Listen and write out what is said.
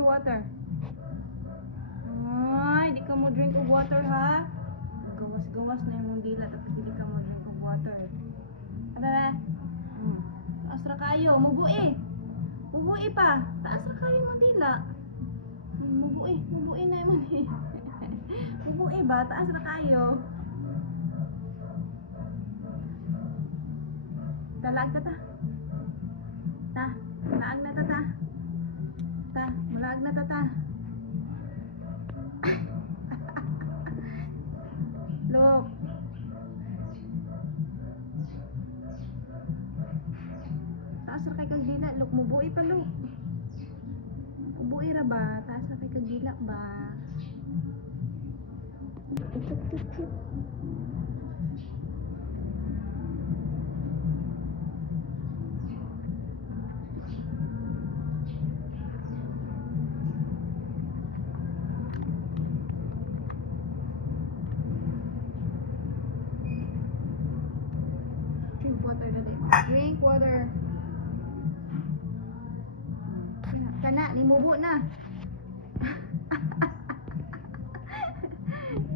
your water. Ay, di ka mo drink of water ha. Gawas-gawas na yung dila tapos di ka mo drink of water. Aba. Taas ra kayo, mubuhi. Mubuhi pa. Taas ra kayo mo dila. Mubuhi na yung mubuhi ba? Taas ra kayo. Dalag ka ta. Ta, laag na ta ta. Ta, malag na ta ta. Look. Taas ra kay kag dila, look mubuhi pa look. Mubuhi ra ba? Taas ra kay kag dila ba? Drink water dali. Drink water. Kana, nimubo na.